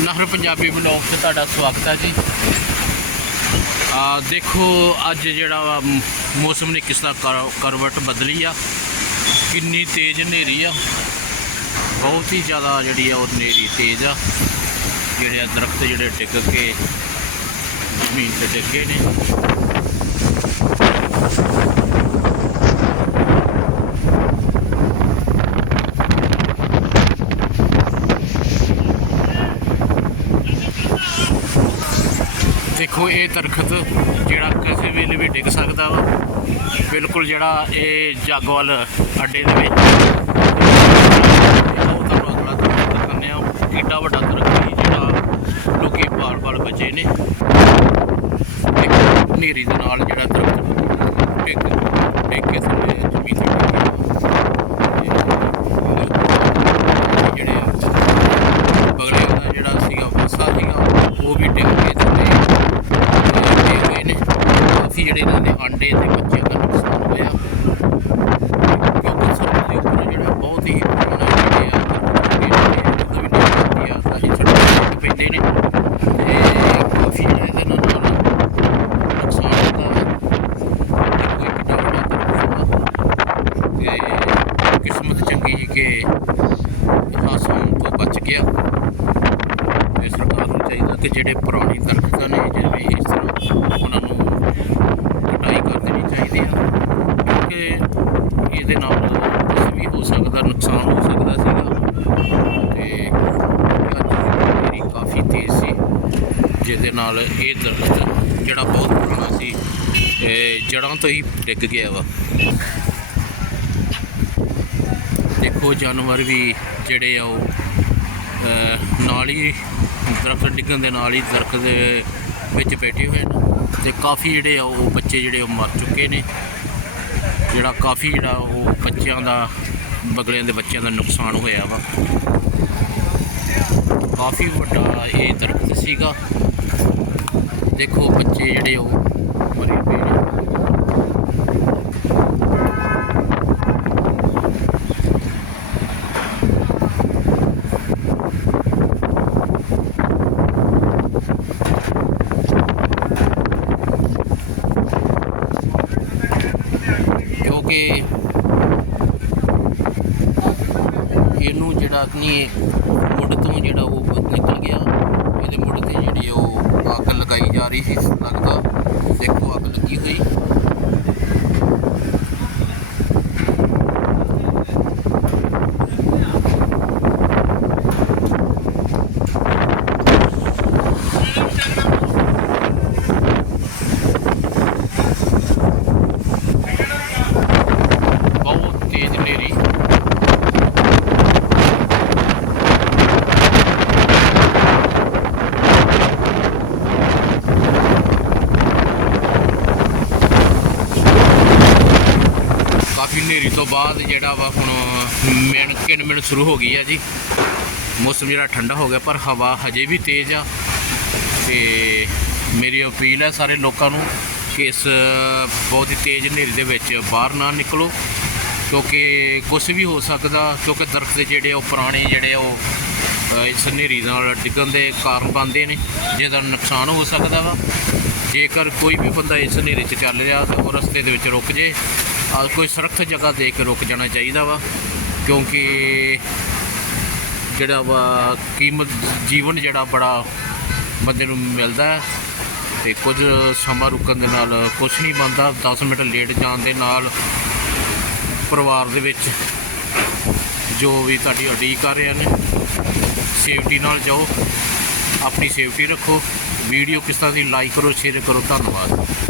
ਨਹਿਰ ਪੰਜਾਬੀ ਬਲੌਗ 'ਤੇ ਤੁਹਾਡਾ ਸਵਾਗਤ ਹੈ ਜੀ। ਆ ਦੇਖੋ, ਅੱਜ ਜਿਹੜਾ ਵਾ ਮੌਸਮ ਨੇ ਕਿਸ ਤਰ੍ਹਾਂ ਕਰ- ਕਰਵਟ ਬਦਲੀ ਆ। ਕਿੰਨੀ ਤੇਜ਼ ਹਨੇਰੀ ਆ। ਬਹੁਤ ਹੀ ਜ਼ਿਆਦਾ ਜਿਹੜੀ ਆ ਉਹ ਹਨੇਰੀ ਤੇਜ਼ ਆ। ਜਿਹੜੇ ਆ ਦਰਖਤ ਜਿਹੜੇ ਡਿੱਗ ਕੇ, ਜ਼ਮੀਨ ਤੇ ਡਿੱਗੇ ਨੇ। ਦੇਖੋ, ਇਹ ਦਰਖਤ ਜਿਹੜਾ ਕਿਸੇ ਵੇਲੇ ਵੀ ਡਿੱਗ ਸਕਦਾ ਵਾ। ਬਿਲਕੁਲ ਜਿਹੜਾ ਇਹ ਜਾਗਵਾਲ ਅੱਡੇ ਦੇ ਵਿੱਚ। ਉਹ ਤੁਹਾਨੂੰ ਅਗਲਾ ਦਰਖਤ ਦਿਖਾਉਂਦੇ ਆ। ਕਿੱਡਾ ਵੱਡਾ ਦਰਖਤ ਸੀ ਜਿਹੜਾ ਲੋਕੀ ਬਾਲ ਬਾਲ ਬਚੇ ਨੇ। ਇੱਕ ਹਨੇਰੀ ਦੇ ਨਾਲ ਜਿਹੜਾ ਦਰਖਤ ਡਿੱਗ ਡਿੱਗ ਕੇ ਥੱਲੇ ਜ਼ਮੀਨ ਤੇ ਡਿੱਗ ਗਿਆ ਤੇ ਜਿਹੜੇ ਬਗੜਿਆਂ ਦਾ ਜਿਹੜਾ ਸੀਗਾ ਵਸਾ ਸੀਗਾ ਉਹ ਵੀ ਡਿੱਗ ਕੇ ਥੱਲੇ ਤੇ ਹੋਏ ਨੇ ਕਾਫੀ ਜਿਹੜੇ ਇਹਨਾਂ ਦੇ ਆਂਡੇ ਤੇ ਬੱਚਿਆਂ ਦਾ ਨੁਕਸਾਨ ਹੋਇਆ ਕਿਉਂਕਿ ਸੜਕ ਦੇ ਉੱਪਰ ਜਿਹੜਾ ਬਹੁਤ ਹੀ ਪੁਰਾਣਾ ਜਿਹੜੇ ਆ ਦਰਖਤ ਲੱਗੇ ਹੋਏ ਆ, ਜਦੋਂ ਵੀ ਨੇਰੀ ਆਉਂਦੀ ਆ ਤਾਂ ਇਹ ਸੜਕ ਤੇ ਪੈਂਦੇ ਨੇ ਤੇ ਕਾਫੀ ਜਿਹੜਾ ਇਹਦੇ ਨਾਲ ਨੁਕਸਾਨ ਹੁੰਦਾ ਵਾ ਦੇਖੋ ਇੱਕ ਕਿੱਡਾ ਵੱਡਾ ਦਰਖਤ ਵਾ ਤੇ ਕਿਸਮਤ ਚੰਗੀ ਸੀ ਕਿ ਹਾਸਾ ਤੋਂ ਬਚ ਗਿਆ ਤੇ ਸਰਕਾਰ ਨੂੰ ਚਾਹੀਦਾ ਕਿ ਜਿਹੜੇ ਪੁਰਾਣੇ ਦਰਖਤਾਂ ਨੇ ਜਿਵੇਂ ਇਸ ਤਰ੍ਹਾਂ ਉਹਨਾਂ ਨੂੰ ਕਟਾਈ ਕਰ ਦੇਣੀ ਚਾਹੀਦੀ ਆ, ਕਿਉਂਕਿ ਇਹਦੇ ਨਾਲ ਕੁਝ ਵੀ ਹੋ ਸਕਦਾ, ਨੁਕਸਾਨ ਹੋ ਸਕਦਾ ਸੀਗਾ। ਤੇ ਅੱਜ ਮੇਰੀ ਕਾਫੀ ਤੇਜ਼ ਸੀ, ਜਿਹਦੇ ਨਾਲ ਇਹ ਦਰਖਤ ਜਿਹੜਾ ਬਹੁਤ ਪੁਰਾਣਾ ਸੀ, ਇਹ ਜੜਾਂ ਤੋਂ ਹੀ ਡਿੱਗ ਗਿਆ ਵਾ। ਦੇਖੋ, ਜਾਨਵਰ ਵੀ ਜਿਹੜੇ ਆ ਉਹ ਨਾਲ ਹੀ ਦਰਖਤ ਡਿੱਗਣ ਦੇ ਨਾਲ ਹੀ ਦਰਖਤ ਦੇ ਵਿੱਚ ਬੈਠੇ ਹੋਏ ਨੇ ਤੇ ਕਾਫੀ ਜਿਹੜੇ ਆ ਉਹ ਬੱਚੇ ਜਿਹੜੇ ਉਹ ਮਰ ਚੁੱਕੇ ਨੇ। ਜਿਹੜਾ ਕਾਫੀ ਜਿਹੜਾ ਉਹ ਬੱਚਿਆਂ ਦਾ, ਬਗਲਿਆਂ ਦੇ ਬੱਚਿਆਂ ਦਾ ਨੁਕਸਾਨ ਹੋਇਆ ਵਾ। ਕਾਫੀ ਵੱਡਾ ਇਹ ਦਰਖਤ ਸੀਗਾ। ਦੇਖੋ ਬੱਚੇ ਜਿਹੜੇ ਉਹ ਮਰੇ ਪਏ ਨੇ ਕਿਉਂਕਿ ਇਹਨੂੰ ਜਿਹੜਾ ਕਿ ਮੁੱਢ ਤੋਂ ਜਿਹੜਾ ਉਹ ਨਿਕਲ ਗਿਆ, ਇਹਦੇ ਮੁੱਢ ਤੇ ਜਿਹੜੀ ਉਹ ਅੱਗ ਲਗਾਈ ਜਾ ਰਹੀ ਸੀ, ਲੱਗਦਾ ਦੇਖੋ ਅੱਗ ਲੱਗੀ ਹੋਈ ਬਹੁਤ ਤੇਜ਼ ਹਨੇਰੀ ਕਾਫੀ ਹਨੇਰੀ ਤੋਂ ਬਾਅਦ ਜਿਹੜਾ ਵਾ ਹੁਣ ਮਿਣ ਕਿਨ ਮਿਣ ਸ਼ੁਰੂ ਹੋ ਗਈ ਆ ਜੀ। ਮੌਸਮ ਜਿਹੜਾ ਠੰਡਾ ਹੋ ਗਿਆ, ਪਰ ਹਵਾ ਹਜੇ ਵੀ ਤੇਜ਼ ਆ। ਤੇ ਮੇਰੀ ਅਪੀਲ ਹੈ ਸਾਰੇ ਲੋਕਾਂ ਨੂੰ ਕਿ ਇਸ ਬਹੁਤ ਹੀ ਤੇਜ਼ ਹਨੇਰੀ ਦੇ ਵਿੱਚ ਬਾਹਰ ਨਾ ਨਿਕਲੋ। ਕਿਉਂਕਿ ਕੁਝ ਵੀ ਹੋ ਸਕਦਾ, ਕਿਉਂਕਿ ਦਰਖਤ ਜਿਹੜੇ ਉਹ ਪੁਰਾਣੇ ਜਿਹੜੇ ਉਹ ਇਸ ਹਨੇਰੀ ਨਾਲ ਡਿੱਗਣ ਦੇ ਕਾਰਨ ਬਣਦੇ ਨੇ, ਜਿਹਦਾ ਨੁਕਸਾਨ ਹੋ ਸਕਦਾ ਵਾ। ਜੇਕਰ ਕੋਈ ਵੀ ਬੰਦਾ ਇਸ ਹਨੇਰੀ 'ਚ ਚੱਲ ਰਿਹਾ, ਤਾਂ ਉਹ ਰਸਤੇ ਦੇ ਵਿੱਚ ਰੁਕ ਜੇ। ਕੋਈ ਸੁਰੱਖਿਅਤ ਜਗ੍ਹਾ ਦੇ ਕੇ ਰੁਕ ਜਾਣਾ ਚਾਹੀਦਾ ਵਾ, ਕਿਉਂਕਿ ਜਿਹੜਾ ਵਾ ਕੀਮਤ, ਜੀਵਨ ਜਿਹੜਾ ਬੜਾ ਬੰਦੇ ਨੂੰ ਮਿਲਦਾ ਹੈ ਤੇ ਕੁਝ ਸਮਾਂ ਰੁਕਣ ਦੇ ਨਾਲ ਕੁਝ ਨਹੀਂ ਬਣਦਾ। 10 ਮਿੰਟ ਲੇਟ ਜਾਣ ਦੇ ਨਾਲ ਪਰਿਵਾਰ ਦੇ ਵਿੱਚ ਜੋ ਵੀ ਤੁਹਾਡੀ ਉਡੀਕ ਕਰ ਰਹੇ ਨੇ, ਸੇਫਟੀ ਨਾਲ ਜਾਓ, ਆਪਣੀ ਸੇਫਟੀ ਰੱਖੋ। ਵੀਡੀਓ ਕਿਸ ਤਰ੍ਹਾਂ ਦੀ ਲਾਈਕ ਕਰੋ ਸ਼ੇਅਰ ਕਰੋ। ਧੰਨਵਾਦ।